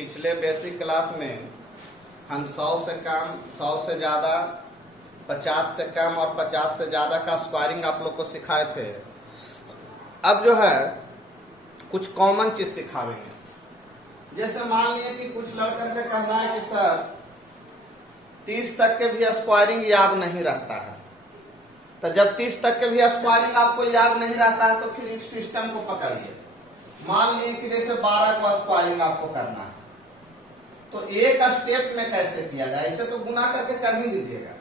पिछले basic class में हम 100 से कम, 100 से ज्यादा, 50 से कम और 50 से ज्यादा का स्क्वायरिंग आप लोग को सिखाए थे। अब जो है कुछ कॉमन चीज सिखाएंगे। जैसे मान लिए कि कुछ लड़कन का कहना है कि सर 30 तक के भी स्क्वायरिंग याद नहीं रहता है, तो जब 30 तक के भी स्क्वायरिंग आपको याद नहीं रहता है तो फिर इस सिस्टम को पकड़िए। मान लिए कि जैसे 12 का स्क्वायरिंग आपको करना है, तो एक स्टेप में कैसे किया जाए, इसे तो गुना करके कर ही दीजिएगा,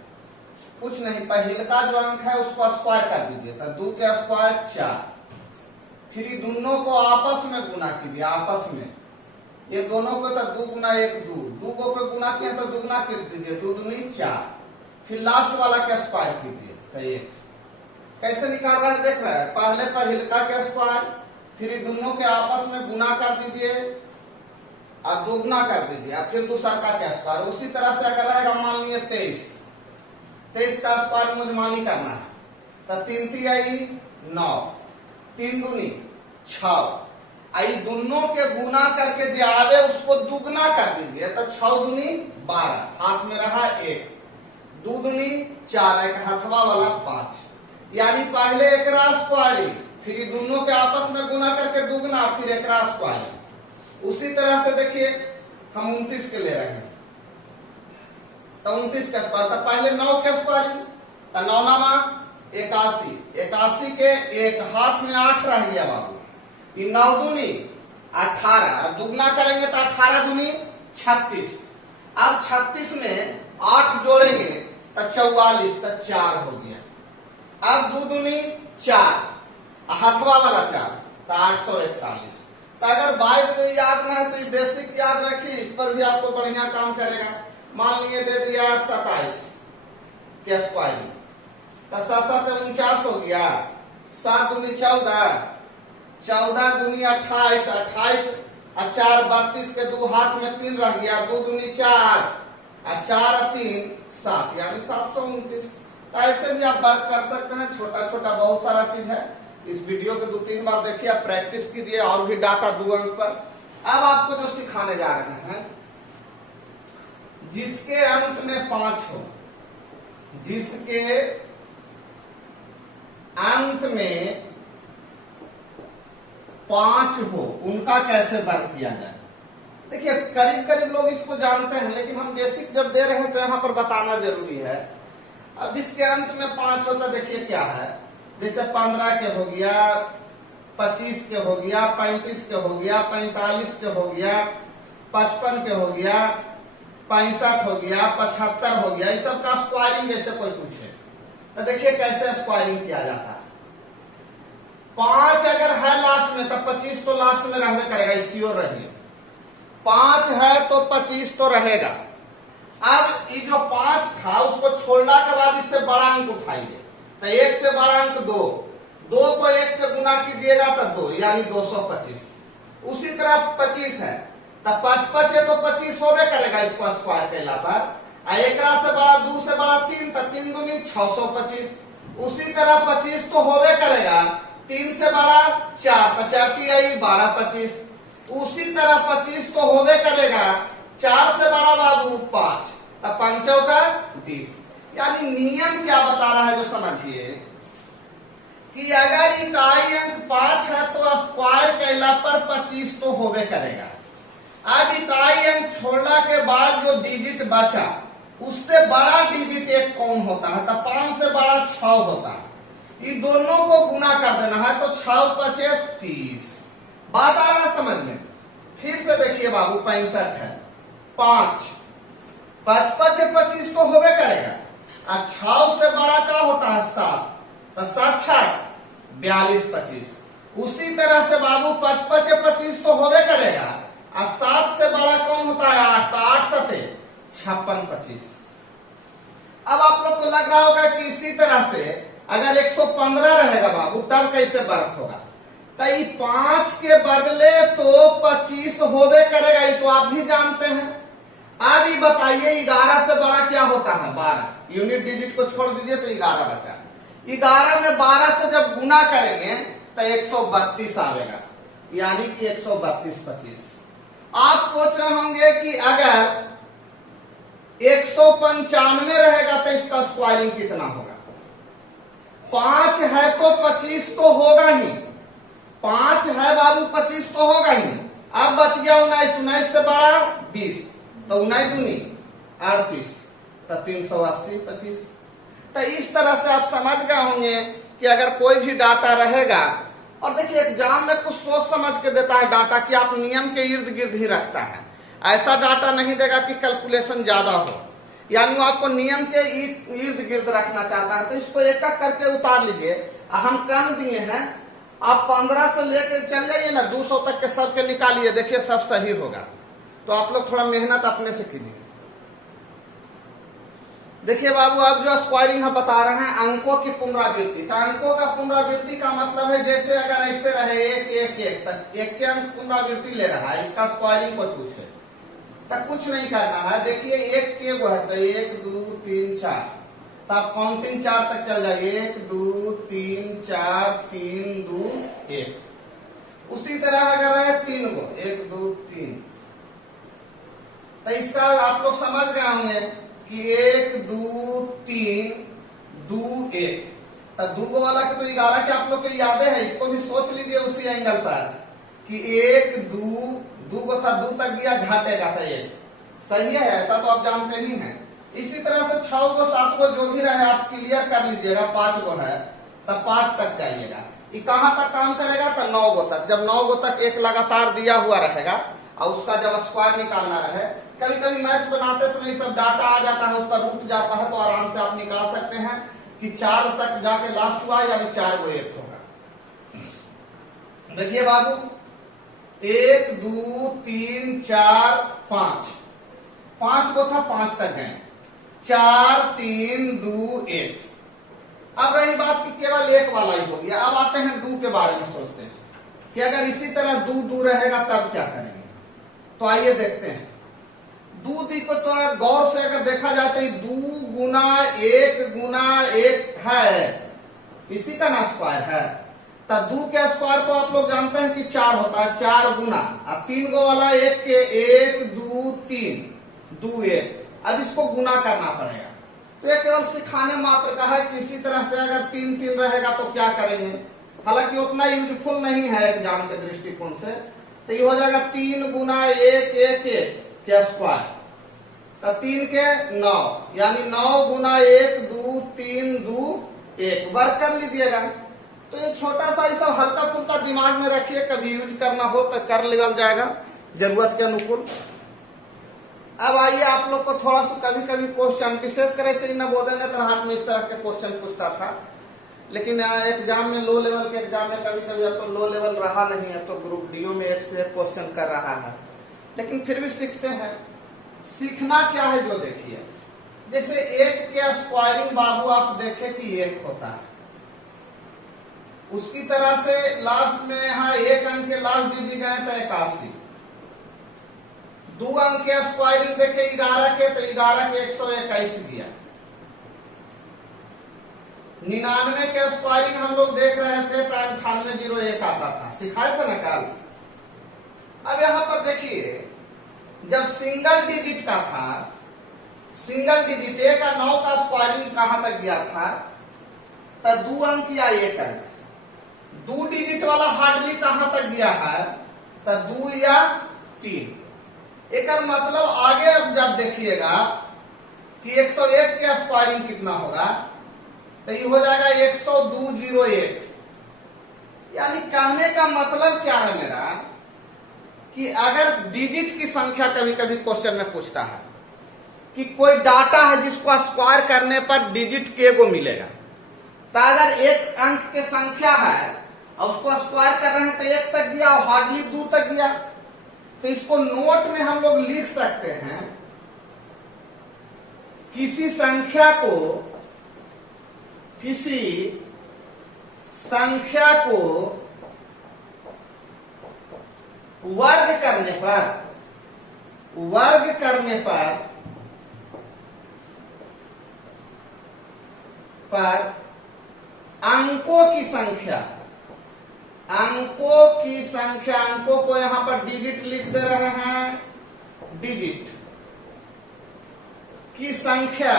कुछ नहीं। पहले का जो अंक है उसको स्क्वायर कर दीजिए, तो 2 के स्क्वायर 4, फिर दोनों को आपस में गुना कीजिए, आपस में ये दोनों को, तो 2 गुना 1 2, 2 को गुना किया तो दुगुना कर दीजिए, 2 दूनी 4, फिर लास्ट वाला के स्क्वायर कीजिए तो 1। कैसे निकाल रहे हैं देख रहे हैं, पहले पहिलका के स्क्वायर, फिर दोनों के आपस में गुना कर दीजिए और दोगुना कर दीजिए, और फिर दूसरा का स्क्वायर। उसी तरह से अगर रहेगा मान लीजिए 23 का स्क्वायर मुझे मानी करना है, तो 3 3 आई 9, 3 दूनी 6, आई दोनों के गुना करके जो आवे उसको दुगना कर दीजिए, तो 6 दूनी 12, हाथ में रहा 1, 2 दूनी 4, एक हथवा वाला 5। यानी पहले एक स्क्वायरिंग, फिर दोनों के आपस में गुना करके दुगना, फिर एक स्क्वायरिंग। उसी तरह से देखिए हम 29 के ले रहे हैं, तो 29 का स्क्वायर, तो पहले 9 के स्क्वायरिंग, तो 9 नामा 81, 81 के एक हाथ में 8 रह गया बाबू, 9 दूनी 18, दुगना करेंगे तो 18 दूनी 36। अब 36 में 8 जोड़ेंगे तो 44, तो 4 हो गया। अब 2 दूनी 4, हथवा वाला 4, तो 841। तो अगर बाइक में याद ना है तो बेसिक याद रखिए, इस पर भी आपको बढ़िया काम करेगा। मान लिए दे दिया 27 के स्क्वायरिंग, तो 7 49 हो गया, 7 दूनी 14, 14 दूनी 28, 28 और 4 32 के 2 हाथ में 3 रह गया, 2 दूनी 4 और 4 और 3 7, यानी 729। तो ऐसे भी आप बात कर सकते हैं, छोटा छोटा बहुत सारा चीज है। इस वीडियो को 2-3 बार देखिए, आप प्रैक्टिस कीजिए और भी डाटा 2 अंक पर। अब आपको जो सिखाने जा रहे हैं, जिसके अंत में 5 हो, जिसके अंत में 5 हो, उनका कैसे वर्क किया जाए। देखिए करीब करीब लोग इसको जानते हैं, लेकिन हम बेसिक जब दे रहे हैं तो यहाँ पर बताना जरूरी है। अब जिसके अंत में 5 होता, देखिए क्या है, जैसे 15 के हो गया, 25 के हो गया, 35 के हो गया, 45 के हो गया, 55 के हो गया, 65 हो गया, 75 हो गया, इस सब का स्क्वायरिंग जैसे कोई पूछे तो देखिए कैसे स्क्वायरिंग किया जाता है। 5 अगर है लास्ट में, तब 25 तो लास्ट में रहने करेगा, इसी और रहिए। 5 है तो 25 तो रहेगा। अब ये जो 5 था उसको छोड़ने के बाद इससे बड़ा अंक उठाइए, तो 1 से बड़ा अंक 2, 2 को 1 से गुना कीजिएगा तो 2, यानी 225। उसी तरह 25 है, तो 5 है तो 25 होबे करेगा, इसको स्क्वायर कहला पर। एक से बड़ा 2 से बड़ा 3, तो 3 दूनी 625। उसी तरह 25 तो होबे करेगा, 3 से बड़ा 4, तो 4 3 आई 12 25। उसी तरह 25 तो होबे करेगा, 4 से बड़ा बाबू 5, तो 5 का 20। यानी नियम क्या बता रहा है जो समझिए कि अगर इकाई अंक 5 है तो स्क्वायर कहला पर 25 तो होबे करेगा। अब इकाई अंक छोड़ने के बाद जो डिजिट बचा, उससे बड़ा डिजिट एक कौन होता है, तो 5 से बड़ा 6 होता है। ये दोनों को गुना कर देना है, तो 6 5 30। बात आ रहा है समझ में। फिर से देखिए बाबू 65 है, 5 5 5 25 तो होबे करेगा, और 6 से बड़ा क्या होता है 7, तो 7 6 42 25। उसी तरह से बाबू 5 5 25 तो होबे करेगा, और 7 से बड़ा कौन होता है 8, तो 8 7 56 25। अब आप लोग को लग रहा होगा कि इसी तरह से अगर 115 रहेगा बाबू तब कैसे वर्क होगा, तो ये 5 के बदले तो 25 होबे करेगा, ये तो आप भी जानते हैं। अब ये बताइए 11 से बड़ा क्या होता है 12, यूनिट डिजिट को छोड़ दीजिए तो 11 बचा। 11 में 12 से जब गुना करेंगे तो 132 आएगा, यानी कि 132 25। आप आप सोच रहे होंगे कि अगर 195 रहेगा तो इसका स्क्वायरिंग कितना होगा। 5 है तो 25 तो होगा ही, 5 है बाबू 25 तो होगा ही। अब बच गया 19, 19 से बड़ा 20, तो 19 दूनी 38, तो 380 25। तो इस तरह से आप समझ गए होंगे कि अगर कोई भी डाटा रहेगा, और देखिए एग्जाम में कुछ सोच समझ के देता है डाटा कि आप नियम के इर्द गिर्द ही रखता है, ऐसा डाटा नहीं देगा कि कैलकुलेशन ज्यादा हो, यानी वो आपको नियम के इर्द गिर्द रखना चाहता है। तो इसको एक एक करके उतार लीजिए। हम कम दिए हैं, आप 15 से लेके चल जाइए ना 200 तक के सबके निकालिए, देखिए सब सही होगा। तो आप लोग थोड़ा मेहनत अपने से कीजिए। देखिए बाबू, अब जो स्क्वायरिंग हम बता रहे हैं अंकों की पुनरावृत्ति। तो अंकों का पुनरावृत्ति का मतलब है जैसे अगर ऐसे रहे 1 1 1, तो 1 के अंक पुनरावृत्ति ले रहा है, इसका स्क्वायरिंग कोई पूछे तो कुछ नहीं करना है। देखिए 1 के वो है तो 1 2 3 4, तो आप काउंटिंग 4 तक चल जाइए, 1 2 3 4 3 2 1। उसी तरह अगर है 3 गो 1 2 3, तो इसका आप लोग समझ गए होंगे कि 1 2 3 2 1, तो 2 गो वाला के तो 11 के आप लोग के याद है, इसको भी सोच लीजिए उसी एंगल पर कि 1 2 गो था 2 तक गया घाटेगा था 1, सही है, ऐसा तो आप जानते ही हैं। इसी तरह से 6 गो 7 गो जो भी रहे आप क्लियर कर लीजिएगा। 5 गो है तब 5 तक जाइएगा। ये कहां तक काम करेगा, तो 9 गो तक। जब 9 गो तक एक लगातार दिया हुआ रहेगा और उसका जब स्क्वायर निकालना रहे, कभी कभी मैथ बनाते समय सब डाटा आ जाता है, उस पर रुक जाता है, तो आराम से आप निकाल सकते हैं कि 4 तक जाके लास्ट हुआ यानी 4 गो 1 होगा। देखिए बाबू 1 2 3 4 5, 5 गो था 5 तक गए, 4 3 2 1। अब रही बात कि केवल 1 वाला ही हो गया। अब आते हैं 2 के बारे में सोचते हैं कि अगर इसी तरह 2 2 रहेगा तब क्या करेंगे। तो आइए देखते हैं। 2 को तो गौर से अगर देखा जाए तो 2 गुना 1 है, इसी का ना स्क्वायर है। तो 2 के स्क्वायर तो आप लोग जानते हैं कि 4 होता है, 4 गुना। अब 3 गो वाला 1 के 1 2 3 2 1, अब इसको गुना करना पड़ेगा। तो ये केवल सिखाने मात्र का है कि इसी तरह से अगर 3 3 रहेगा तो क्या करेंगे। हालांकि उतना यूजफुल नहीं है एग्जाम के दृष्टिकोण से। तो ये हो जाएगा 3 गुना 1 1 1 के स्क्वायर, तो 3 के 9, यानी 9 गुना 1 2 3 2 1 वर्क कर लीजिएगा। तो ये छोटा सा ये सब हल्का फुल्का दिमाग में रखिए, कभी यूज करना हो तो कर लिया जाएगा जरूरत के अनुकूल। अब आइए आप लोग को थोड़ा सा कभी कभी क्वेश्चन विशेष करे से नवोदय नेत्रहाट में इस तरह के क्वेश्चन पूछता था, लेकिन एग्जाम में लो लेवल के एग्जाम में कभी कभी तो लो लेवल रहा नहीं है, तो ग्रुप डीओ में 1 से 1 क्वेश्चन कर रहा है, लेकिन फिर भी सीखते हैं। सीखना क्या है जो देखिए, जैसे 1 के स्क्वायरिंग बाबू आप देखे कि 1 होता है, उसकी तरह से लास्ट में यहाँ 1 अंक के लास्ट डिजिट गए तो 81। 2 अंक के स्क्वायरिंग देखे 11 के, तो 11 के 121 दिया। 99 के स्क्वायरिंग हम लोग देख रहे थे तो 9801 आता था, सिखाए थे ना कल। अब यहां पर देखिए जब सिंगल डिजिट का था, सिंगल डिजिट 1 का 9 का स्क्वायरिंग कहां तक गया था, तो 2 अंक या 1 अंक। 2 डिजिट वाला हार्डली कहां तक गया है, तो 2 या 3। एक मतलब आगे अब जब देखिएगा कि 101 के स्क्वायरिंग कितना होगा, तो ये हो जाएगा 10201। यानी कहने का मतलब क्या है मेरा कि अगर डिजिट की संख्या कभी कभी क्वेश्चन में पूछता है कि कोई डाटा है जिसको स्क्वायर करने पर डिजिट के गो मिलेगा, तो अगर 1 अंक की संख्या है और उसको स्क्वायर कर रहे हैं तो 1 तक गया और हार्डली 2 तक गया, तो इसको नोट में हम लोग लिख सकते हैं किसी संख्या को वर्ग करने पर अंकों की संख्या, अंकों को यहां पर डिजिट लिख दे रहे हैं डिजिट की संख्या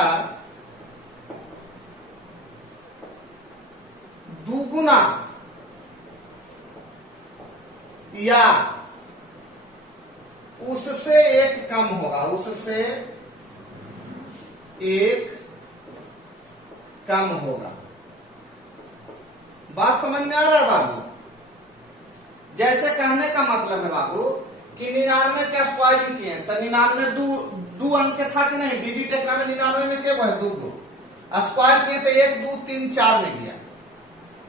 दुगुना या उससे एक कम होगा, उससे एक कम होगा। बात समझ में आ रहा है बाबू? जैसे कहने का मतलब है बाबू कि 99 के स्क्वायरिंग किए तो 99 दो अंक के था कि नहीं, डिजिट एक में 99 में क्या है, दो स्क्वायर किए तो 1 2 3 4 में गया।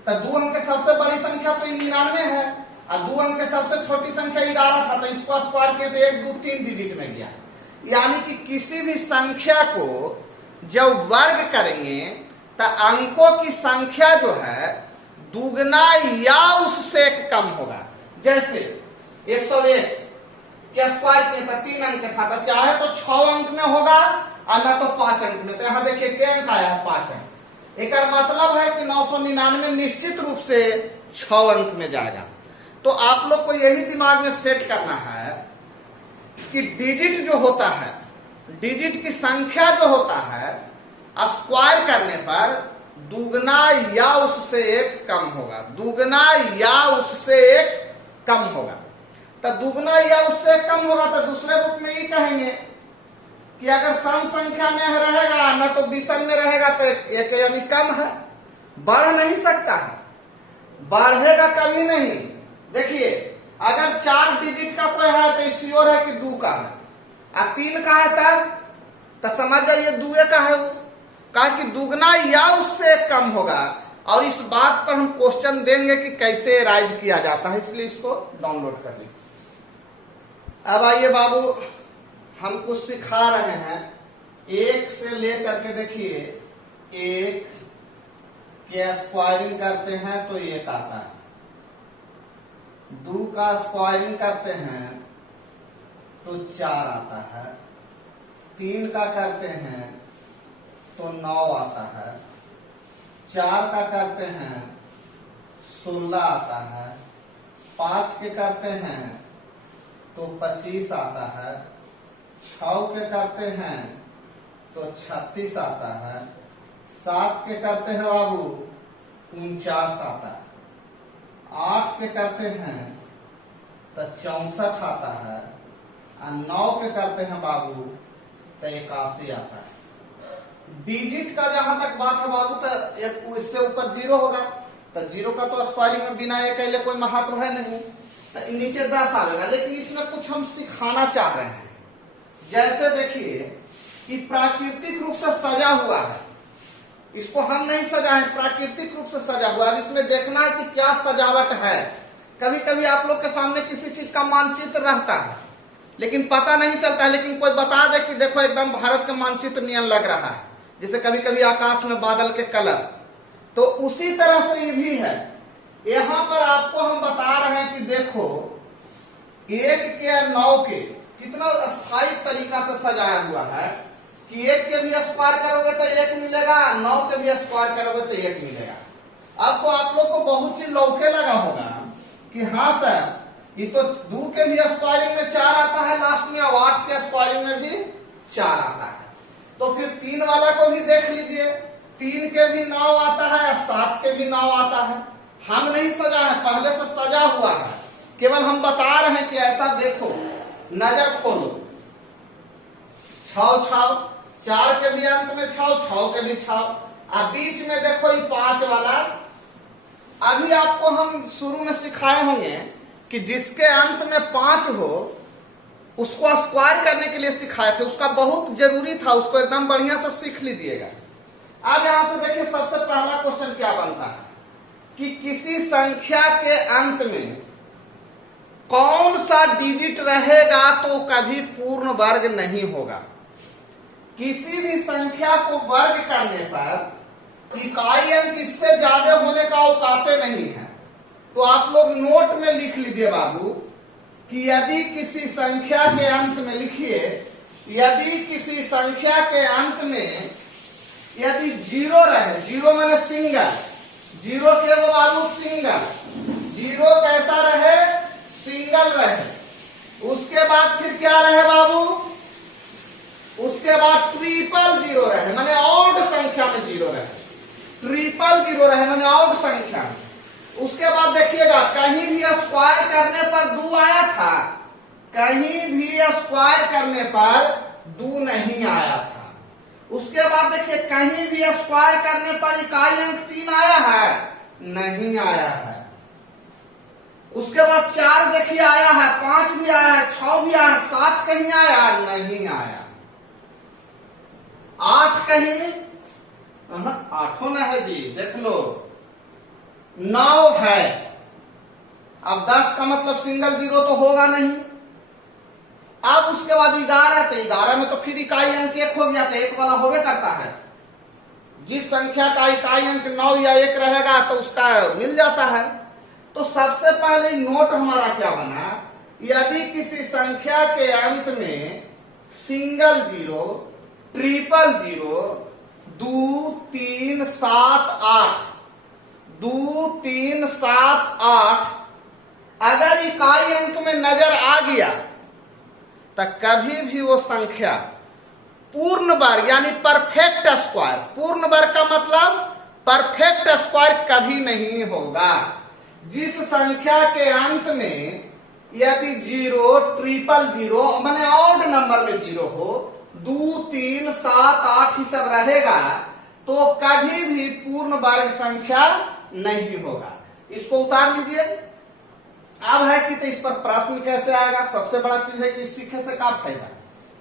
तो 2 अंक के सबसे बड़ी संख्या तो 99 है और 2 अंक के सबसे छोटी संख्या 11 था, तो इसको स्क्वायर किए तो 1 2 3 डिजिट में गया। यानी कि किसी भी संख्या को जब वर्ग करेंगे तो अंकों की संख्या जो है दुगना या उससे एक कम होगा। जैसे 101 के स्क्वायर किए तो 3 अंक था, तो चाहे तो 6 अंक में होगा और न तो 5 अंक में। तो यहां देखिए क्या अंक आया है, 5 अंक। एक मतलब है कि 999 निश्चित रूप से 6 अंक में जाएगा। तो आप लोग को यही दिमाग में सेट करना है कि डिजिट जो होता है, डिजिट की संख्या जो होता है, स्क्वायर करने पर दुगना या उससे एक कम होगा, दुगना या उससे एक कम होगा। तो दुगना या उससे कम होगा तो दूसरे रूप में ये कहेंगे कि अगर सम संख्या में रहेगा ना तो विषम में रहेगा तो एक यानी कम है, बढ़ नहीं सकता है, बढ़ेगा कभी नहीं। देखिए अगर 4 डिजिट का कोई है तो श्योर है कि 2 का है, और 3 का है तब तो समझ जाइए 2 का है। वो कहा कि दुगना या उससे कम होगा, और इस बात पर हम क्वेश्चन देंगे कि कैसे राइज किया जाता है, इसलिए इसको डाउनलोड कर लीजिए। अब आइए बाबू, हम कुछ सिखा रहे हैं। 1 से लेकर के देखिए 1 के स्क्वायरिंग करते हैं तो 1 आता है, 2 का स्क्वायरिंग करते हैं तो 4 आता है, 3 का करते हैं तो 9 आता है, 4 का करते हैं 16 आता है, 5 के करते हैं तो 25 आता है, 6 के करते हैं तो 36 आता है, 7 के करते हैं बाबू 49 आता है, 8 के करते हैं तो 64 आता है, और 9 के करते हैं बाबू तो 81 आता है। डिजिट का जहां तक बात है बाबू तो इससे ऊपर 0 होगा, तो 0 का तो स्क्वायरिंग में बिना एक कैले कोई महत्व है नहीं, तो नीचे 10 आएगा। लेकिन इसमें कुछ हम सिखाना चाह रहे हैं। जैसे देखिए कि प्राकृतिक रूप से सजा हुआ है, इसको हम नहीं सजाए, प्राकृतिक रूप से सजा हुआ है। अब इसमें देखना है कि क्या सजावट है। कभी कभी आप लोग के सामने किसी चीज का मानचित्र रहता है लेकिन पता नहीं चलता है, लेकिन कोई बता दे कि देखो एकदम भारत के मानचित्र नियन लग रहा है, जैसे कभी कभी आकाश में बादल के कलर, तो उसी तरह से ये भी है। यहां पर आपको हम बता रहे हैं कि देखो 1 के 9 के कितना स्थायी तरीका से सजाया हुआ है कि 1 के भी स्क्वायर करोगे तो 1 मिलेगा, 9 के भी स्क्वायर करोगे तो 1 मिलेगा। अब तो आप लोग को बहुत चीज लौके लगा होगा कि हाँ सर ये तो 2 के भी स्क्वायरिंग में 4 आता है लास्ट में, और 8 के स्क्वायरिंग में भी 4 आता है। तो फिर 3 वाला को भी देख लीजिए, 3 के भी 9 आता है, 7 के भी 9 आता है। हम नहीं सजा है, पहले से सजा हुआ है, केवल हम बता रहे हैं कि ऐसा देखो, नजर खोलो। 6 6, 4 के भी अंत में 6, 6 के भी 6, और बीच में देखो ये 5 वाला। अभी आपको हम शुरू में सिखाए होंगे कि जिसके अंत में 5 हो उसको स्क्वायर करने के लिए सिखाए थे, उसका बहुत जरूरी था, उसको एकदम बढ़िया से सीख लीजिएगा। अब यहां से देखिए सबसे पहला क्वेश्चन क्या बनता है कि किसी संख्या के अंत में कौन सा डिजिट रहेगा तो कभी पूर्ण वर्ग नहीं होगा। किसी भी संख्या को वर्ग करने पर इकाई अंक इससे ज्यादा होने का औकाते नहीं है। तो आप लोग नोट में लिख लीजिए बाबू कि यदि किसी संख्या के अंत में, लिखिए, यदि किसी संख्या के अंत में यदि 0 रहे, 0 माने सिंगल, 0 के वो बाबू सिंगल, 0 कैसा रहे, सिंगल रहे, उसके बाद फिर क्या रहे बाबू, रहे माने ऑड संख्या में जीरो रहे, ट्रिपल जीरो रहे माने ऑड संख्या में। उसके बाद देखिएगा कहीं भी स्क्वायर करने पर 2 आया था, कहीं भी स्क्वायर करने पर 2 नहीं आया था। उसके बाद देखिए कहीं भी स्क्वायर करने पर इकाई अंक 3 आया है, नहीं आया है। उसके बाद 4 देखिए आया है, 5 भी आया है, 6 भी आया है, 7 कहीं आया, नहीं आया। 8 कहीं, आठों न है जी, देख लो। 9 है, अब 10 का मतलब सिंगल जीरो तो होगा नहीं। अब उसके बाद 11, तो 11 में तो फिर इकाई अंक 1 हो गया, तो 1 वाला होवे करता है। जिस संख्या का इकाई अंक 9 या 1 रहेगा तो उसका मिल जाता है। तो सबसे पहले नोट हमारा क्या बना, यदि किसी संख्या के अंत में सिंगल जीरो, ट्रिपल जीरो, 2, 3, 7, 8, 2, 3, 7, 8 अगर इकाई अंक में नजर आ गया तो कभी भी वो संख्या पूर्ण वर्ग यानी परफेक्ट स्क्वायर, पूर्ण वर्ग का मतलब परफेक्ट स्क्वायर कभी नहीं होगा। जिस संख्या के अंत में यदि जीरो, ट्रिपल जीरो माने ऑड नंबर में जीरो हो, 2, 3, 7, 8 ही सब रहेगा तो कभी भी पूर्ण वर्ग संख्या नहीं होगा। इसको उतार लीजिए। अब है कि तो इस पर प्रश्न कैसे आएगा, सबसे बड़ा चीज है कि सीखे से क्या फायदा,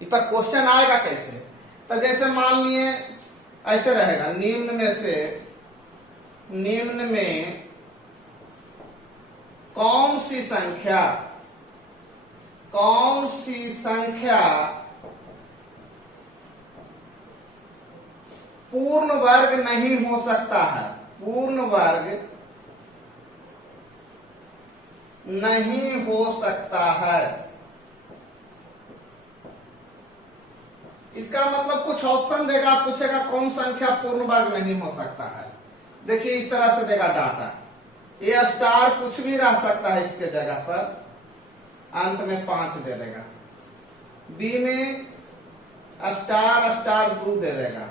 इस पर क्वेश्चन आएगा कैसे। तो जैसे मान लिए ऐसे रहेगा, निम्न में से, निम्न में कौन सी संख्या, कौन सी संख्या पूर्ण वर्ग नहीं हो सकता है, पूर्ण वर्ग नहीं हो सकता है। इसका मतलब कुछ ऑप्शन देगा, पूछेगा कौन संख्या पूर्ण वर्ग नहीं हो सकता है। देखिए इस तरह से देगा डाटा, ये स्टार कुछ भी रह सकता है, इसके जगह पर अंत में 5 दे देगा, बी में स्टार स्टार 2 दे देगा,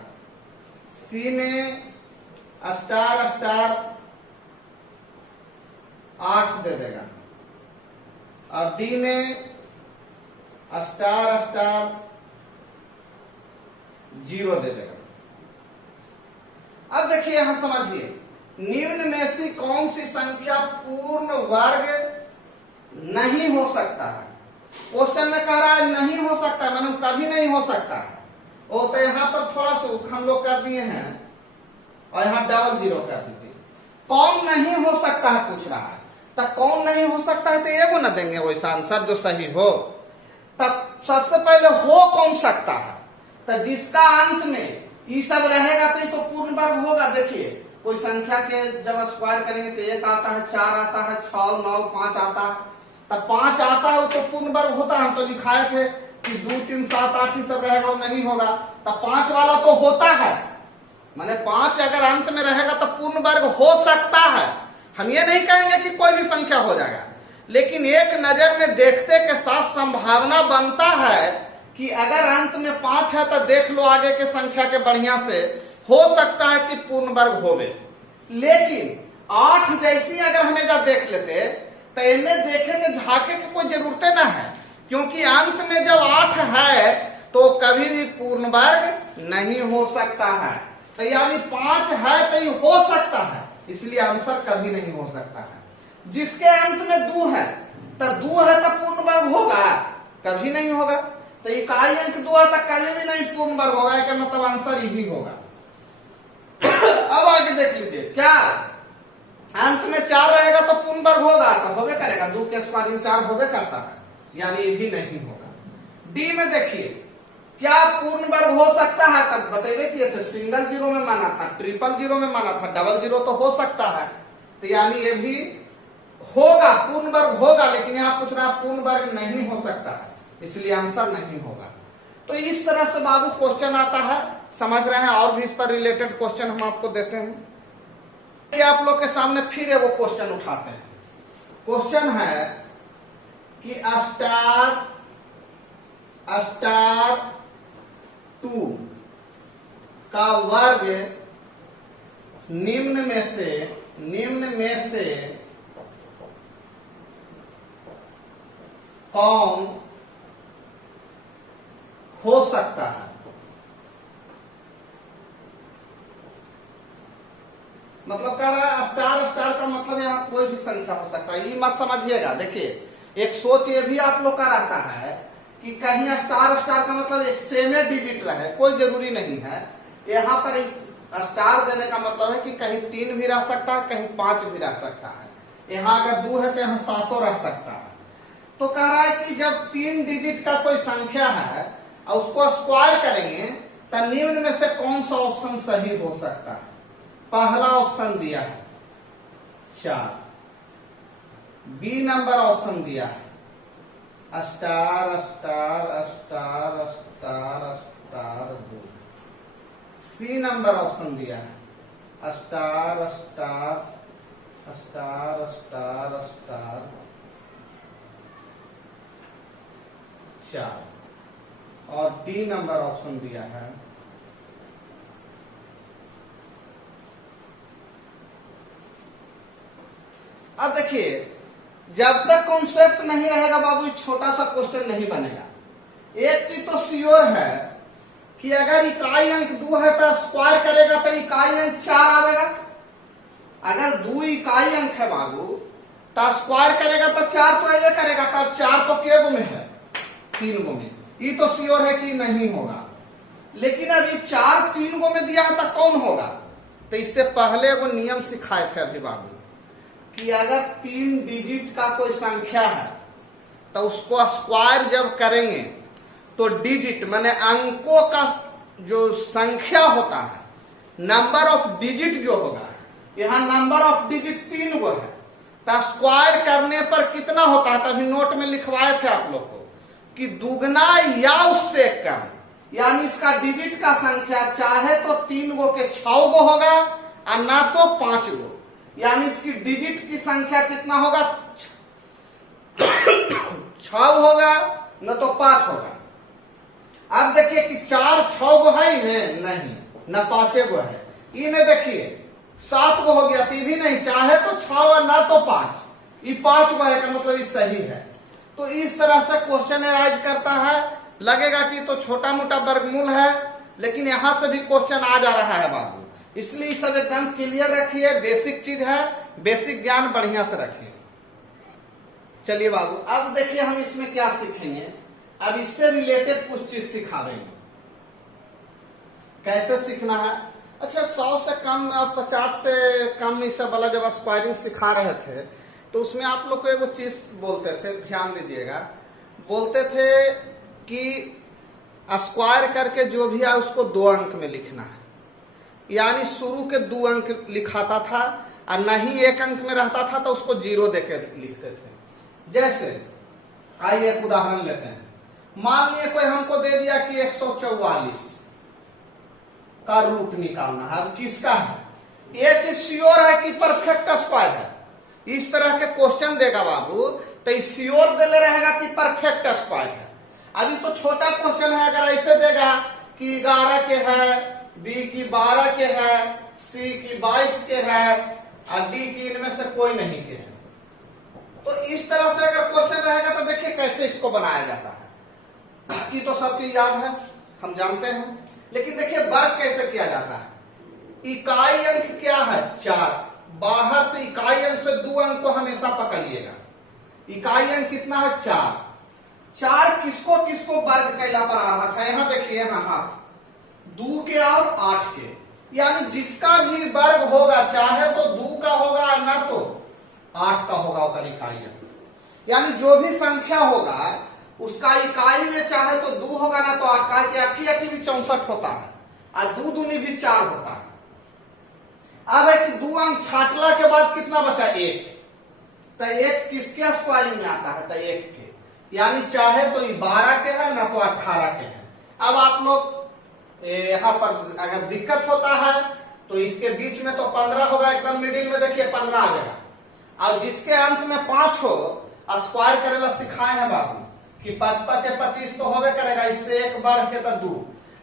सी में स्टार स्टार 8 दे देगा और डी में स्टार स्टार 0 दे देगा। अब देखिए यहां समझिए, निम्न में से कौन सी संख्या पूर्ण वर्ग नहीं हो सकता है। क्वेश्चन में कह रहा है नहीं हो सकता है, मानो कभी नहीं हो सकता है। वो तो यहां पर थोड़ा सा हम लोग कर दिए हैं और यहां डबल 0 कर दीजिए। कौन नहीं हो सकता है पूछ रहा है, तो कौन नहीं हो सकता है तो एगो न देंगे वैसा आंसर जो सही हो। तब सबसे पहले हो कौन सकता है, तो जिसका अंत में ये सब रहेगा तो पूर्ण वर्ग होगा। देखिए कोई संख्या के जब स्क्वायर करेंगे तो 1 आता है, 4 आता है, 6, 9, 5 आता है। तब 5 आता है तो पूर्ण वर्ग होता है। हम तो लिखाए थे कि 2, 3, 7, 8 ही सब रहेगा, वो नहीं होगा। तब 5 वाला तो होता है, माने 5 अगर अंत में रहेगा तो पूर्ण वर्ग हो सकता है। हम ये नहीं कहेंगे कि कोई भी संख्या हो जाएगा, लेकिन एक नजर में देखते के साथ संभावना बनता है कि अगर अंत में 5 है तो देख लो आगे के संख्या के बढ़िया से, हो सकता है कि पूर्ण वर्ग होवे। लेकिन 8 जैसी अगर हमें जब देख लेते तो इनमें देखेंगे झाके की कोई जरूरत ना है, क्योंकि अंत में जब 8 है तो कभी भी पूर्ण वर्ग नहीं हो सकता है। तो यानी 5 है तो ये हो सकता है, इसलिए आंसर कभी नहीं हो सकता है। जिसके अंत में 2 है तो 2 है तो पूर्ण वर्ग होगा, कभी नहीं होगा। तो इकाई अंक 2 है तो कभी भी नहीं पूर्ण वर्ग होगा, इसका मतलब आंसर यही होगा। अब आगे देख लीजिए, क्या अंत में 4 रहेगा तो पूर्ण वर्ग होगा, तो होबे करेगा, 2 के स्क्वायर 4 होबे करता है, यानी ये भी नहीं होगा। डी में देखिए क्या पूर्ण वर्ग हो सकता है, तब बतेबे किए थे सिंगल 0 में माना था, ट्रिपल 0 में माना था, डबल 0 तो हो सकता है, तो यानी ये भी होगा, पूर्ण वर्ग होगा। लेकिन यहां पूछ रहा पूर्ण वर्ग नहीं हो सकता है, इसलिए आंसर नहीं होगा। तो इस तरह से बाबू क्वेश्चन आता है, समझ रहे हैं। और भी इस पर रिलेटेड क्वेश्चन हम आपको देते हैं कि आप लोग के सामने फिर वो क्वेश्चन उठाते हैं। क्वेश्चन है कि स्टार 2 का वर्ग निम्न में से कौन हो सकता है। मतलब कह रहा है स्टार स्टार का मतलब यहाँ कोई भी संख्या हो सकता है। ये मत समझिएगा। देखिए एक सोच ये भी आप लोग का रहता है कि कहीं स्टार स्टार का मतलब सेमे डिजिट रहे, कोई जरूरी नहीं है। यहाँ पर स्टार देने का मतलब है कि कहीं 3 भी रह सकता है, कहीं 5 भी रह सकता है। यहाँ अगर 2 है तो यहाँ 7 रह सकता है। तो कह रहा है कि जब 3 डिजिट का कोई संख्या है और उसको स्क्वायर करेंगे तो निम्न में से कौन सा ऑप्शन सही हो सकता है। पहला ऑप्शन दिया है 4, बी नंबर ऑप्शन दिया है star star star star star 2, C number option दिया है star star star star star 4 और डी नंबर ऑप्शन दिया है अब देखिए जब तक कॉन्सेप्ट नहीं रहेगा बाबू छोटा सा क्वेश्चन नहीं बनेगा। एक चीज तो श्योर है कि अगर इकाई अंक 2 है तो स्क्वायर करेगा तो इकाई अंक 4 आएगा। अगर 2 इकाई अंक है बाबू तो स्क्वायर करेगा तो 4 तो आएगा करेगा। तो 4 तो के गो में है 3 गो में, ये तो श्योर है कि नहीं होगा। लेकिन अभी 4 3 गो में दिया है तो कौन होगा। तो इससे पहले वो नियम सिखाए थे अभी बाबू कि अगर 3 डिजिट का कोई संख्या है तो उसको स्क्वायर जब करेंगे तो डिजिट माने अंकों का जो संख्या होता है, नंबर ऑफ डिजिट जो होगा, यहां नंबर ऑफ डिजिट 3 गो है तो स्क्वायर करने पर कितना होता है। तभी नोट में लिखवाए थे आप लोग को कि दुगना या उससे कम, यानी इसका डिजिट का संख्या चाहे तो 3 गो के 6 गो होगा और ना तो 5 गो, यानी इसकी डिजिट की संख्या कितना होगा 6 होगा न तो 5 होगा। अब देखिए कि 4 6 गो है नहीं न 5 गो है। इन्हें देखिए 7 गो हो गया तो भी नहीं, चाहे तो 6 ना तो 5, ये 5 गो है का मतलब ये सही है। तो इस तरह से क्वेश्चन एराइज करता है। लगेगा कि तो छोटा मोटा वर्गमूल है, लेकिन यहां से भी क्वेश्चन आ जा रहा है बाबू। इसलिए सब एकदम क्लियर रखिए, बेसिक चीज है, बेसिक ज्ञान बढ़िया से रखिए। चलिए बाबू अब देखिए हम इसमें क्या सीखेंगे। अब इससे रिलेटेड कुछ चीज सिखा देंगे। कैसे सीखना है। अच्छा 100 से कम 50 से कम इस वाला जब स्क्वायरिंग सिखा रहे थे तो उसमें आप लोग को एक चीज बोलते थे, ध्यान दीजिएगा। बोलते थे कि स्क्वायर करके जो भी आए उसको 2 अंक में लिखना है, यानी शुरू के 2 अंक लिखाता था और नहीं 1 अंक में रहता था तो उसको 0 देकर लिखते थे। जैसे आइए एक उदाहरण लेते हैं। मान लिए कोई हमको दे दिया कि 144 का रूट निकालना है। अब किसका है, ये चीज श्योर है कि परफेक्ट स्क्वायर है। इस तरह के क्वेश्चन देगा बाबू तो श्योर देले रहेगा कि परफेक्ट स्क्वायर है। अभी तो छोटा क्वेश्चन है, अगर ऐसे देगा कि 11 के है, बी की 12 के है, सी की 22 के है और डी की इनमें से कोई नहीं के है, तो इस तरह से अगर क्वेश्चन रहेगा तो देखिए कैसे इसको बनाया जाता है। ये तो सबकी याद है, हम जानते हैं। लेकिन देखिए वर्ग कैसे किया जाता है। इकाई अंक क्या है 4, बाहर से इकाई अंक से 2 अंक को हमेशा पकड़िएगा। इकाई अंक कितना है 4। 4 किसको किसको वर्ग कैला पर आ रहा था, यहां देखिए ना हाथ 2 के और 8 के, यानी जिसका भी वर्ग होगा चाहे तो 2 का होगा ना तो 8 का होगा उसका इकाई अंक। यानी जो भी संख्या होगा उसका इकाई में चाहे तो 2 होगा ना तो 8 का, 8 8 भी 64 होता है और 2 दूनी भी 4 होता है। अब है कि 2 अंक छाटला के बाद कितना बचा 1, तो 1 किसके स्क्वायरिंग में आता है तो 1 के, यानी चाहे तो ये 12 के है ना तो 18 के है। अब आप लोग यहाँ पर अगर दिक्कत होता है तो इसके बीच में तो 15 होगा, एकदम मिडिल में देखिए 15 आ जाएगा। और जिसके अंत में 5 हो स्क्वायर करेला सिखाए हैं बाबू कि 5 5 25 तो होवे करेगा, इससे 1 बढ़ के तो 2।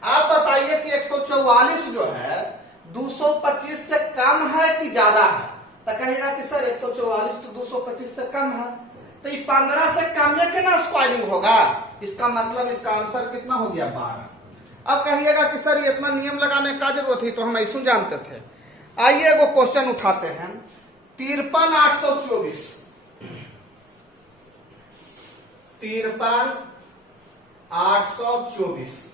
आप बताइए कि 144 जो है 225 से कम है कि ज्यादा है? तो कहेगा कि सर 144 तो 225 से कम है, तो ये 15 से कम के ना स्क्वायरिंग होगा। इसका मतलब इसका आंसर कितना हो गया? 12। अब कहिएगा कि सर ये इतना नियम लगाने का जरूरत थी, तो हम ऐसा जानते थे। आइए वो क्वेश्चन उठाते हैं। 53,824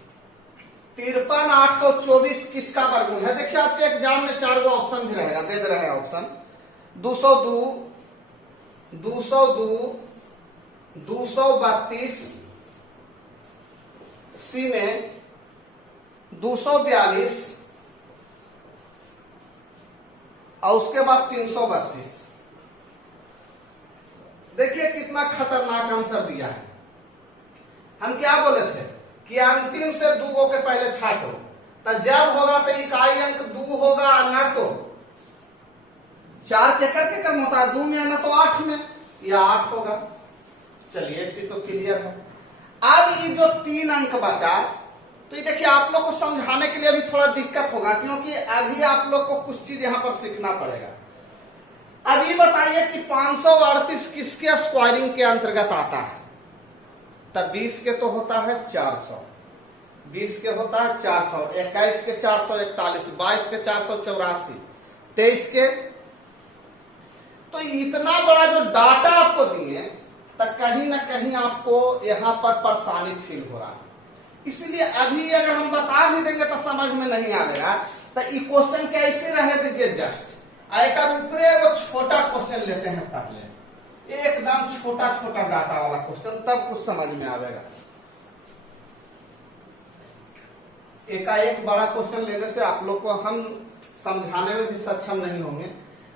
53,824 किसका वर्गमूल है? देखिए आपके एग्जाम में 4 ऑप्शन भी रहेगा, दे रहे हैं ऑप्शन। 202, 232, सी में 242 और उसके बाद 332। देखिए कितना खतरनाक आंसर दिया है। हम क्या बोले थे कि अंतिम से 2 के पहले छाटो, तो जब होगा तो इकाई अंक 2 होगा, ना तो 4 केकर में होता है 2 में, ना तो 8 में, या 8 होगा। चलिए एक चीज तो क्लियर है। अब ये जो 3 अंक बचा, तो ये देखिए आप लोग को समझाने के लिए अभी थोड़ा दिक्कत होगा, क्योंकि अभी आप लोग को कुछ चीज यहां पर सीखना पड़ेगा। अब ये बताइए कि 538 किसके स्क्वायरिंग के अंतर्गत आता है? तब 20 के तो होता है 400, 20 के होता है 400, 21 के 441, 22 के 484, 23 के। तो इतना बड़ा जो डाटा आपको दिए, तो कहीं ना कहीं आपको यहां पर परेशानी फील हो रहा है। इसलिए अभी अगर हम बता भी देंगे तो समझ में नहीं आएगा। तो ये क्वेश्चन कैसे रहे दीजिए जस्ट एक ऊपरे वो छोटा क्वेश्चन लेते हैं पहले, एकदम छोटा छोटा डाटा वाला क्वेश्चन, तब कुछ समझ में आएगा। एकाएक बड़ा क्वेश्चन लेने से आप लोग को हम समझाने में भी सक्षम नहीं होंगे।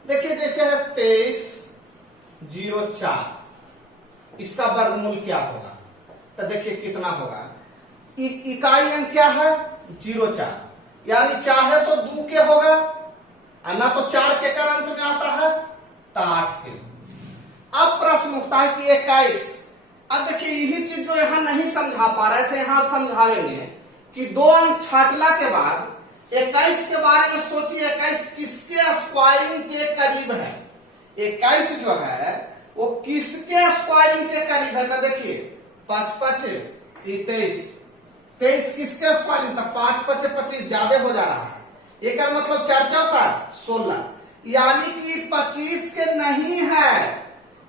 देखिए जैसे है 23,04, इसका वर्गमूल क्या होगा? तो देखिए कितना होगा। इकाई अंक क्या है? 0,4, यानी चाहे तो 2 के होगा, ना तो 4 के कर अंत में आता है, तो 8 के। अब प्रश्न उठता है कि 21। अब देखिए यही चीज जो यहां नहीं समझा पा रहे थे, यहां समझाएंगे कि 2 अंक छाटला के बाद 21 के बारे में सोचिए। 21 किसके स्क्वायरिंग के करीब है? 21 जो है वो किसके स्क्वायरिंग के करीब है? तो देखिए 5 5 23, 23 किसके स्क्वायरिंग? तो 5 5 25 ज्यादा हो जा रहा है। एक मतलब 4 चौका 16, यानी कि 25 के नहीं है,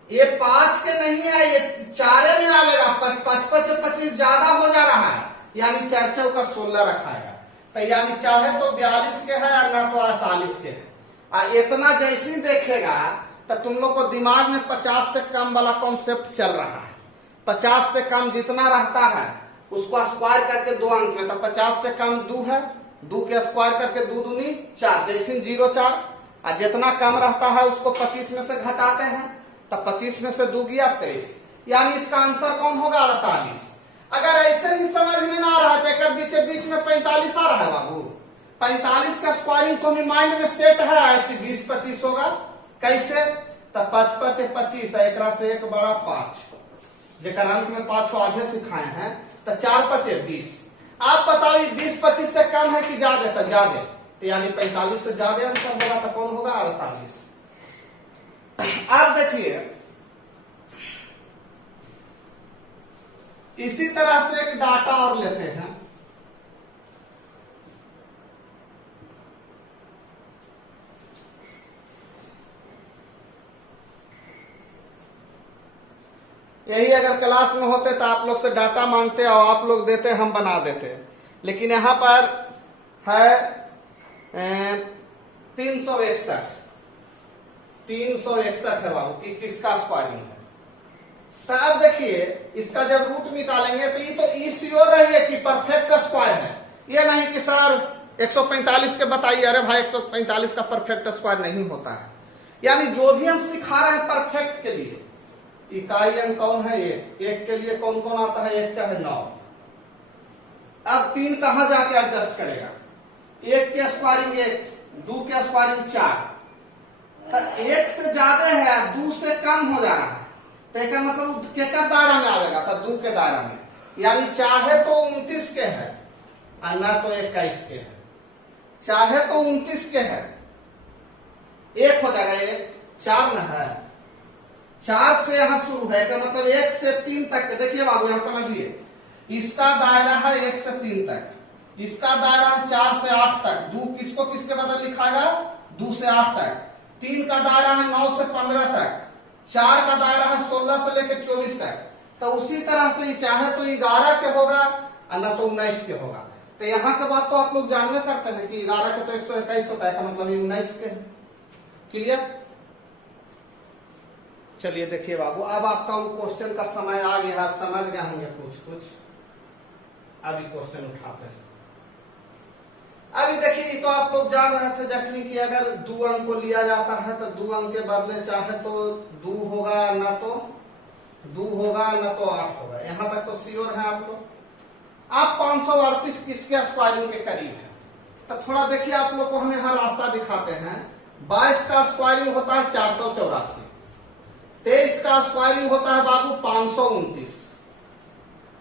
ये 5 के नहीं है, ये 4 में आवेगा। 5 5 25 ज्यादा हो जा रहा है, यानी 4 चौका 16 रखा है। तो यानी चाहे तो 42 के है, ना तो 48 के है। इतना जैसे ही देखेगा तो तुम लोग को दिमाग में 50 से कम वाला कॉन्सेप्ट चल रहा है। 50 से कम जितना रहता है उसको स्क्वायर करके 2 अंक में, तो 50 से कम 2 है, 2 के स्क्वायर करके 2 दूनी 4, जैसे 0,4। और जितना कम रहता है उसको 25 में से घटाते हैं, तो 25 में से 2 गया 23, यानी इसका आंसर कौन होगा? 48। अगर ऐसे नहीं समझ में ना आ रहा है, बीच में 45 आ रहा है बाबू, 45 का स्क्वायरिंग तो माइंड में सेट है कि 20 25 होगा। कैसे? तो 5 5 25, एक से एक बड़ा 5, जेकर अंत में 5 आधे सिखाए हैं, तो 4 5 20। आप बताओ 20 25 से कम है कि ज्यादा? तो ज्यादा, तो यानी 45 से ज्यादा आंसर होगा, तो कौन होगा? 48। आप देखिए इसी तरह से एक डाटा और लेते हैं। यही अगर क्लास में होते तो आप लोग से डाटा मांगते और आप लोग देते, हम बना देते। लेकिन यहां पर है 361 है बाबू कि किसका स्क्वायरिंग है। तो अब देखिए इसका जब रूट निकालेंगे तो ये तो श्योर रहिए कि परफेक्ट स्क्वायर है। ये नहीं कि सर 145 के बताइए, अरे भाई 145 का परफेक्ट स्क्वायर नहीं होता है। यानी जो भी हम सिखा रहे हैं परफेक्ट के लिए, इकाई अंक कौन है? एक के लिए कौन कौन आता है? 1 चाहे 9। अब 3 कहां जाके एडजस्ट करेगा? 1 के स्क्वायरिंग 1, 2 के स्क्वायरिंग 4, तो 1 से ज्यादा है, 2 से कम हो जा रहा है, तो एक मतलब केकर दायरा में आएगा? तो 2 के दायरा में, यानी चाहे तो 29 के है, और न तो 21 के है। चाहे तो 29 के है, एक हो जाएगा, एक 4 न है, 4 से यहां शुरू है तो मतलब 1 से 3 तक। देखिए बाबू यहां समझिए, इसका दायरा है 1 से 3 तक, इसका दायरा है 4 से 8 तक। 2 किसको किसके बदल लिखाएगा, 2 से 8 तक। 3 का दायरा है 9 से 15 तक। 4 का दायरा है 16 से लेकर 24 तक। तो उसी तरह से चाहे तो 11 के होगा और न तो 19 के होगा। तो यहाँ के बाद तो आप लोग जानवे करते हैं कि 11 के तो 121 होता है, का मतलब 19 के। क्लियर? चलिए देखिए बाबू, अब आपका वो क्वेश्चन का समय आ गया, आप समझ गए होंगे कुछ। अभी क्वेश्चन उठाते हैं। अभी देखिए, तो आप लोग जान रहे थे जखनी कि अगर 2 अंक को लिया जाता है तो 2 अंक के बदले चाहे तो 2 होगा, ना तो 2 होगा, ना तो 8 होगा। यहां तक तो श्योर है आप लोग। आप 538 किसके स्क्वायरिंग के करीब है? तो थोड़ा देखिए, आप लोग को हम यहाँ रास्ता दिखाते हैं। 22 का स्क्वायरिंग होता है 484, 23 का स्क्वायरिंग होता है बाबू 529,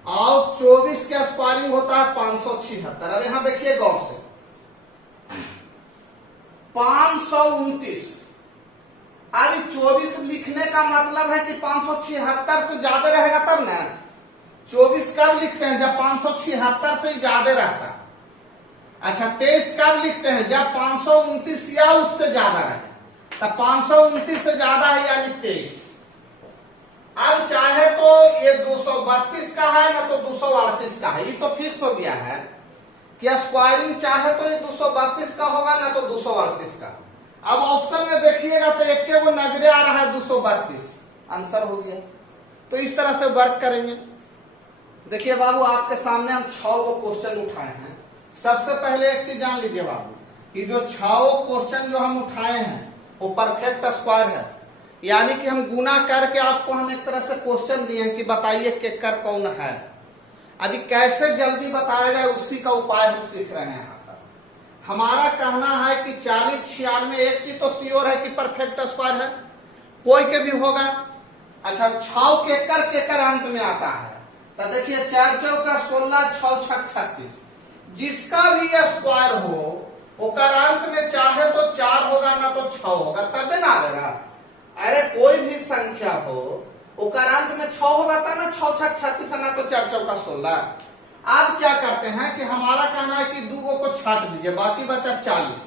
और 24 का स्क्वायरिंग होता है 576। अब यहां देखिए गौर से, 529, अभी 24 लिखने का मतलब है कि 576 से ज्यादा रहेगा तब ना। 24 कब लिखते हैं, जब 576 से ज्यादा रहता। अच्छा, 23 कब लिखते हैं, जब 529 या उससे ज्यादा रहे। तब 529 से ज्यादा है यानी 23। अब चाहे तो ये 232 का है ना तो 238 का है, ये तो फिक्स हो गया है कि स्क्वायरिंग चाहे तो ये 232 का होगा ना तो 238 का। अब ऑप्शन में देखिएगा तो एक के वो नजरे आ रहा है 232, आंसर हो गया। तो इस तरह से वर्क करेंगे। देखिए बाबू, आपके सामने हम 6 को क्वेश्चन उठाए हैं। सबसे पहले एक चीज जान लीजिए बाबू, कि जो 6 क्वेश्चन जो हम उठाए हैं वो परफेक्ट स्क्वायर है, यानी कि हम गुना करके आपको हम एक तरह से क्वेश्चन दिए हैं कि बताइए केकर कौन है। अभी कैसे जल्दी बताया जाए उसी का उपाय हम सीख रहे हैं। यहाँ पर हमारा कहना है कि 40, 96, एक चीज तो श्योर है कि परफेक्ट स्क्वायर है, कोई के भी होगा। अच्छा, 6 केकर अंत में आता है तो देखिए 4 चौका 16, 6 छक 36, जिसका भी स्क्वायर हो ओकर अंत में चाहे तो 4 होगा ना तो 6 होगा, तबे ना आएगा। अरे कोई भी संख्या हो ओकर अंत में 6 होगा तब ना 6 छक 36 ना तो 4 चौका 16। अब क्या करते हैं कि हमारा कहना है कि 2 को छाट दीजिए, बाकी बचा 40।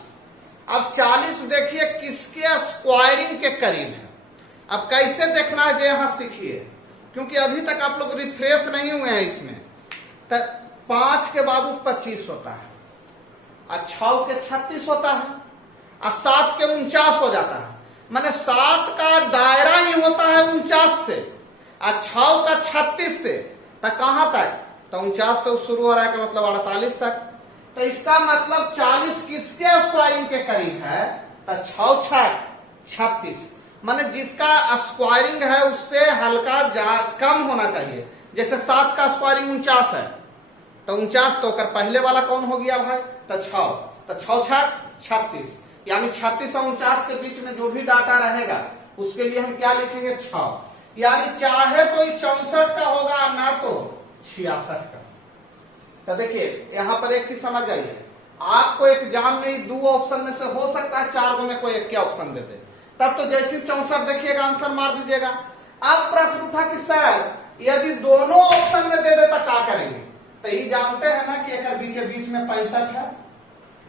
अब 40 देखिए किसके स्क्वायरिंग के करीब है। अब कैसे देखना है यहां सीखिए, क्योंकि अभी तक आप लोग रिफ्रेश नहीं हुए हैं इसमें। तो 5 के बाबू 25 होता है, और 6 के 36 होता है, और 7 के 49 हो जाता है। माने 7 का दायरा ही होता है 49 से, और 6 का 36 से। तो कहां तक, तो 49 से शुरू हो रहा है, मतलब 48 तक। तो इसका मतलब 40 किसके स्क्वायरिंग के करीब है, तो 6 छक 36, माने जिसका स्क्वायरिंग है उससे हल्का कम होना चाहिए। जैसे 7 का स्क्वायरिंग 49 है तो 49, तो कर पहले वाला कौन हो गया भाई, तो 6, तो 6 छक 36, यानी 36 और 49 के बीच में जो भी डाटा रहेगा उसके लिए हम क्या लिखेंगे, 6। यानी चाहे तो ये 64 का होगा ना तो 66 का। तो देखिए यहां पर एक चीज समझ जाइए, आपको एग्जाम में 2 ऑप्शन में से हो सकता है 4 में कोई एक ऑप्शन दे दे, तब तो जैसे 64 देखिएगा आंसर मार दीजिएगा। अब प्रश्न उठा कि सर यदि दोनों ऑप्शन में दे देता क्या करेंगे। तो ये जानते हैं ना कि एक बीच में 65 है,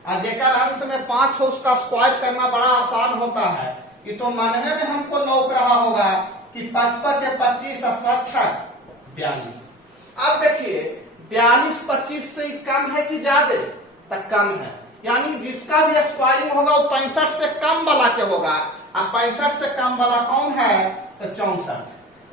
और जेकर अंत में 5 हो उसका स्क्वायर करना बड़ा आसान होता है। ये तो मानने में हमको लौक रहा होगा कि 55 है 25 और 7 42। अब देखिए 42 25 से कम है कि ज्यादा, तक कम है, यानी जिसका भी स्क्वायरिंग होगा वो 65 से कम वाला के होगा। अब 65 से कम वाला कौन है, तो 64।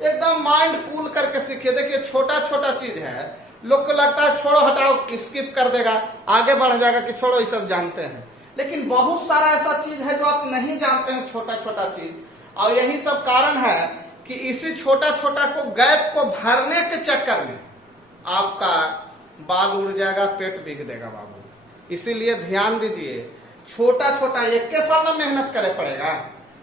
एकदम माइंड कूल करके सीखिए। देखिए छोटा छोटा चीज है, लोग को लगता है छोड़ो हटाओ स्किप कर देगा, आगे बढ़ जाएगा कि छोड़ो ये सब जानते हैं, लेकिन बहुत सारा ऐसा चीज है जो आप नहीं जानते हैं, छोटा छोटा चीज। और यही सब कारण है कि इसी छोटा छोटा को गैप को भरने के चक्कर में आपका बाल उड़ जाएगा, पेट बिग देगा बाबू। इसीलिए ध्यान दीजिए, छोटा छोटा एक के साल में मेहनत करे पड़ेगा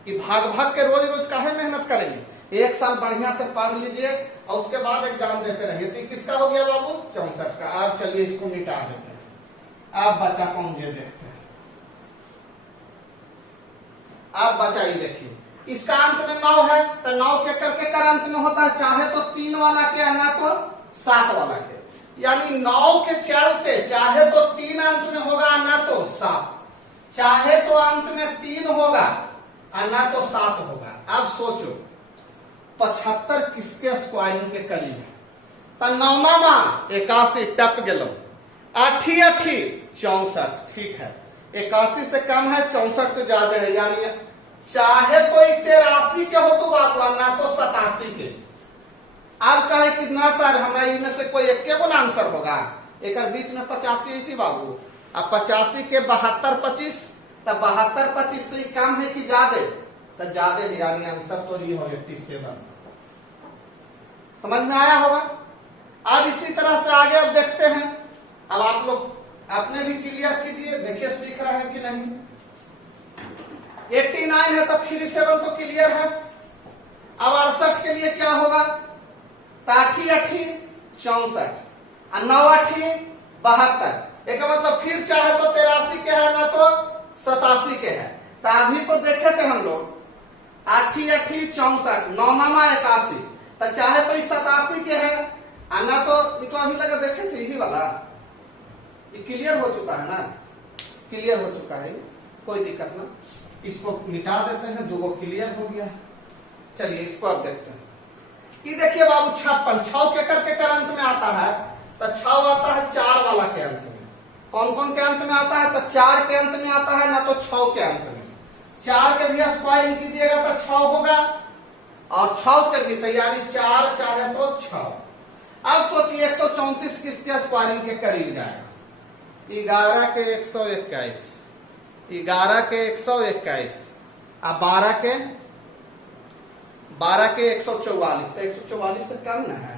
कि भाग भाग के रोज रोज काहे मेहनत करेंगे। एक साल बढ़िया से पढ़ लीजिए और उसके बाद एग्जाम देते रहिए। तो किसका हो गया बाबू, 64 का। आप चलिए इसको मिटा देते हैं। अब बचा कौन ये देखते हैं। अब बचा ये देखिए, इसका अंत में 9 है, तो 9 के करके कर अंत में होता है, चाहे तो 3 वाला के ना तो 7 वाला के, यानी 9 के चलते चाहे तो 3 अंत में होगा ना तो 7, चाहे तो अंत में 3 होगा और ना तो 7 होगा। अब सोचो 75 किसके स्क्वायरिंग के करीब है, तो 9 81 टप गेलो, 8 64, ठीक है, 81 से कम है, 64 से ज्यादा है, यानी चाहे तो 83 के हो तो बात हुआ ना तो 87 के। अब कहे कितना सर हमारा इनमें से कोई एक के बोला आंसर होगा, एक बीच में 85 थी बाबू, अब 85 के 72 25, तब 72 25 से कम है कि ज्यादा, तो ज्यादा है, यानी आंसर तो ये हो 87। समझ में आया होगा। अब इसी तरह से आगे अब देखते हैं, अब आप लोग अपने भी क्लियर कीजिए, देखिए सीख रहे हैं कि नहीं। 89 है तो 37 तो क्लियर है। अब 68 के लिए क्या होगा, 8 64 और 9 8 72, एक मतलब फिर चाहे तो 83 के है ना तो 87 के है। तो अभी तो देखे थे हम लोग 8 8 64 9 9 81, तो चाहे तो 87 के है और ना तो ये तो अभी लगा देखे थे यही वाला, ये क्लियर हो चुका है ना, क्लियर हो चुका है, कोई दिक्कत ना, इसको मिटा देते हैं, 2 क्लियर हो गया। चलिए इसको अब देखते हैं कि देखिए बाबू 56 6 के करके कर अंत में आता है, तो 6 आता है 4 वाला के अंत में, कौन कौन के अंत में आता है, तो 4 के अंत में आता है ना तो 6 के अंत में, 4 के भी स्क्वायरिंग कीजिएगा तो 6 होगा और 6 के भी, तो यानी 4 चाहे तो 6। अब सोचिए 134 किसके स्क्वायरिंग के करीब जाएगा, 11 के 121, 11 के 121 और 12 के 144, तो 144 से कम न है,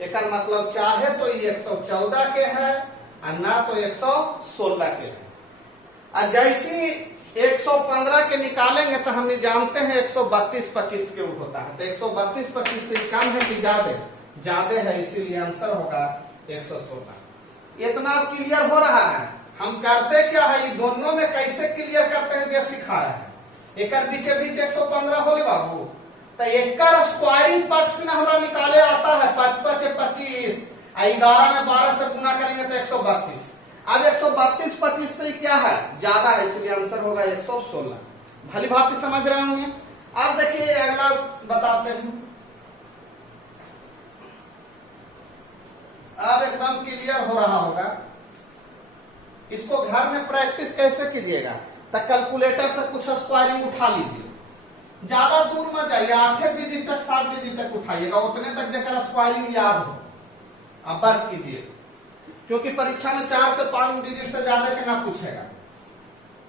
एक मतलब चाहे तो ये 114 के है और ना तो 116 के है। और जैसी 115 के निकालेंगे तो हम जानते हैं 132 25 के होता है, तो 132 25 से कम है कि ज्यादा है, इसीलिए आंसर होगा 116। इतना क्लियर हो रहा है। हम करते क्या है, ये दोनों में कैसे क्लियर करते हैं ये सिखा रहे हैं। एक बीचे बीच 115 हो बाबू, तो एक स्क्वायरिंग पार्ट से हमारा निकाले आता है 5 5 25, 11 में 12 से गुना करेंगे तो 132। अब 132 25 से क्या है, ज्यादा है, इसलिए आंसर होगा 116। भली भांति समझ रहे होंगे। अब देखिए अगला बताते हैं, अब एकदम क्लियर हो रहा होगा। इसको घर में प्रैक्टिस कैसे कीजिएगा, तो कैलकुलेटर से कुछ स्क्वायरिंग उठा लीजिए, ज्यादा दूर मत जाइए, 8 डिजिट तक 7 डिजिट तक उठाइएगा, उतने तक जगह स्क्वायरिंग याद हो, अब वर्क कीजिए, क्योंकि परीक्षा में 4 से 5 डिजिट से ज्यादा के ना पूछेगा,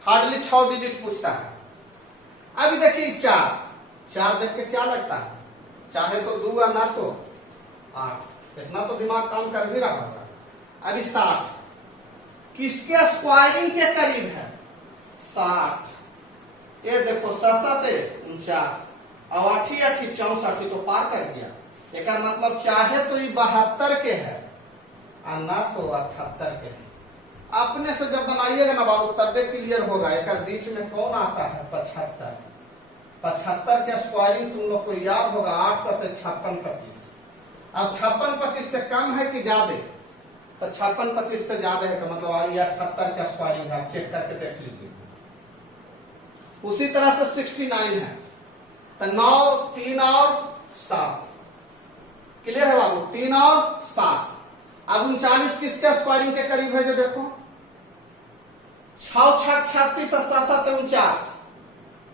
हार्डली 6 डिजिट पूछता है। अभी देखिए 4 देख के क्या लगता है, चाहे तो 2 ना तो 8, इतना तो दिमाग काम कर भी रहा होगा। अभी 60 किसके स्क्वायरिंग के करीब है, 60, ये देखो 7 7 49 और 8 8 64, तो पार कर गया। एक मतलब चाहे तो ये 72 के है और ना तो 78 के है। अपने से जब बनाइएगा ना बाबू तब क्लियर होगा। एक बीच में कौन आता है, 75, 75 के स्क्वायरिंग तुम लोग को याद होगा, 8 7 56 25। अब 56 25 से कम है कि ज्यादा, तो 56 25 से ज्यादा है, तो मतलब ये 78 का स्क्वायरिंग है, चेक करके देख लीजिए। उसी तरह से 69 है, तो 9 3 और 7, क्लियर है बाबू, 3 और 7। अब 39 किसके स्क्वायरिंग के करीब है, जो देखो 6 6 36 और 7 7 49,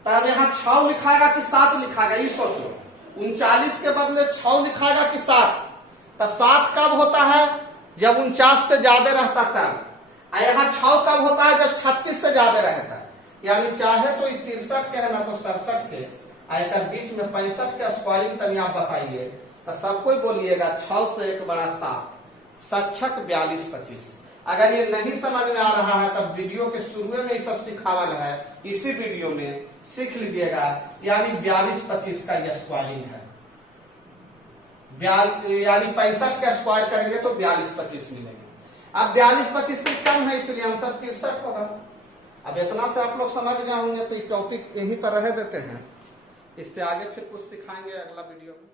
तब यहाँ 6 लिखाएगा कि 7 लिखाएगा, ये सोचो। 39 के बदले 6 लिखाएगा कि 7, तो 7 कब होता है, जब 49 से ज्यादा रहता तब, और यहाँ 6 कब होता है, जब 36 से ज्यादा रहता है। यानी चाहे तो 63 के है ना तो 67 के, आयकर बीच में 65 के स्क्वायरिंग तनी आप बताइए, तो सबको बोलिएगा 6 से 1 बड़ा 7, 7 6 42 25। अगर ये नहीं समझ में आ रहा है तब वीडियो के शुरू में ये सब सिखावल है, इसी वीडियो में सीख लीजिएगा। यानी 42 25 का यह स्क्वायरिंग है, यानी 65 का स्क्वायर करेंगे तो 42 25 मिलेगा। अब 42-25 से कम है, इसलिए आंसर 63 होगा। अब इतना से आप लोग समझ गए होंगे, तो ये टॉपिक यहीं पर रह देते हैं, इससे आगे फिर कुछ सिखाएंगे अगला वीडियो में।